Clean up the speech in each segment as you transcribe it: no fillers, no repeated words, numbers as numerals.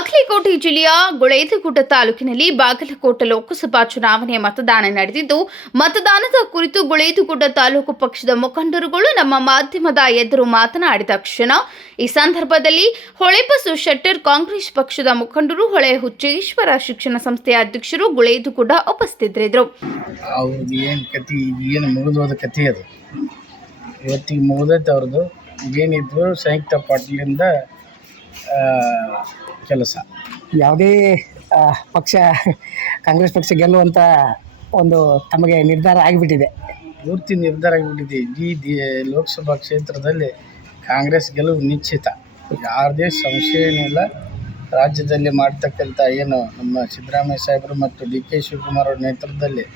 ಬಾಗಲಕೋಟೆ ಜಿಲ್ಲೆಯ ಗುಳೇದಗುಡ್ಡ ತಾಲೂಕಿನಲ್ಲಿ ಬಾಗಲಕೋಟೆ ಲೋಕಸಭಾ ಚುನಾವಣೆಯ ಮತದಾನ ನಡೆದಿದ್ದು, ಮತದಾನದ ಕುರಿತು ಗುಳೇದಗುಡ್ಡ ತಾಲೂಕು ಪಕ್ಷದ ಮುಖಂಡರುಗಳು ನಮ್ಮ ಮಾಧ್ಯಮದ ಎದುರು ಮಾತನಾಡಿದ ಕ್ಷಣ ಈ ಸಂದರ್ಭದಲ್ಲಿ ಹೊಳೆಬಸು ಶೆಟ್ಟರ್ ಕಾಂಗ್ರೆಸ್ ಪಕ್ಷದ ಮುಖಂಡರು, ಹೊಳೆ ಹುಚ್ಚೇಶ್ವರ ಶಿಕ್ಷಣ ಸಂಸ್ಥೆಯ ಅಧ್ಯಕ್ಷರು ಗುಳೇದಗುಡ್ಡ ಉಪಸ್ಥಿತರಿದ್ದರು. ಅವ್ರದ್ದು ಏನು ಕತೆ ಏನು ಮುಗಿದೋದ ಕತೆ ಅದು ಇವತ್ತಿಗೆ ಮುಗಿದೈತೆ. ಅವ್ರದ್ದು ಏನಿದ್ರು ಸಂಯುಕ್ತ ಪಾಟೀಲಿಂದ ಕೆಲಸ. ಯಾವುದೇ ಪಕ್ಷ ಕಾಂಗ್ರೆಸ್ ಪಕ್ಷ ಗೆಲ್ಲುವಂಥ ಒಂದು ತಮಗೆ ನಿರ್ಧಾರ ಆಗಿಬಿಟ್ಟಿದೆ, ಪೂರ್ತಿ ನಿರ್ಧಾರ ಆಗಿಬಿಟ್ಟಿದೆ. ಈ ಲೋಕಸಭಾ ಕ್ಷೇತ್ರದಲ್ಲಿ ಕಾಂಗ್ರೆಸ್ ಗೆಲುವು ನಿಶ್ಚಿತ, ಯಾವುದೇ ಸಂಶಯ ಏನಿಲ್ಲ. ರಾಜ್ಯದಲ್ಲಿ ಮಾಡ್ತಕ್ಕಂಥ ಏನು ನಮ್ಮ ಸಿದ್ದರಾಮಯ್ಯ ಸಾಹೇಬರು ಮತ್ತು ಡಿ.ಕೆ. ಶಿವಕುಮಾರ್ ಅವ್ರ ನೇತೃತ್ವದಲ್ಲಿ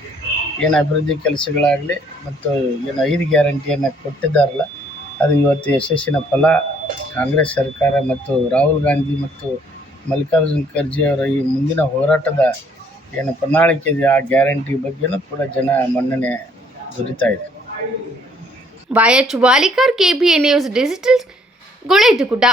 ಏನು ಅಭಿವೃದ್ಧಿ ಕೆಲಸಗಳಾಗಲಿ ಮತ್ತು ಏನು 5 ಗ್ಯಾರಂಟಿಯನ್ನು ಕೊಟ್ಟಿದ್ದಾರಲ್ಲ, ಅದು ಇವತ್ತು ಯಶಸ್ಸಿನ ಫಲ. ಕಾಂಗ್ರೆಸ್ ಸರ್ಕಾರ ಮತ್ತು ರಾಹುಲ್ ಗಾಂಧಿ ಮತ್ತು ಮಲ್ಲಿಕಾರ್ಜುನ್ ಖರ್ಗೆ ಅವರ ಈ ಮುಂದಿನ ಹೋರಾಟದ ಏನು ಪ್ರಣಾಳಿಕೆ ಇದೆ, ಆ ಗ್ಯಾರಂಟಿ ಬಗ್ಗೆನೂ ಕೂಡ ಜನ ಮನ್ನಣೆ ದೊರೀತಾ ಇದೆ. Y H Walikar, KBA news digital, Guledagudda.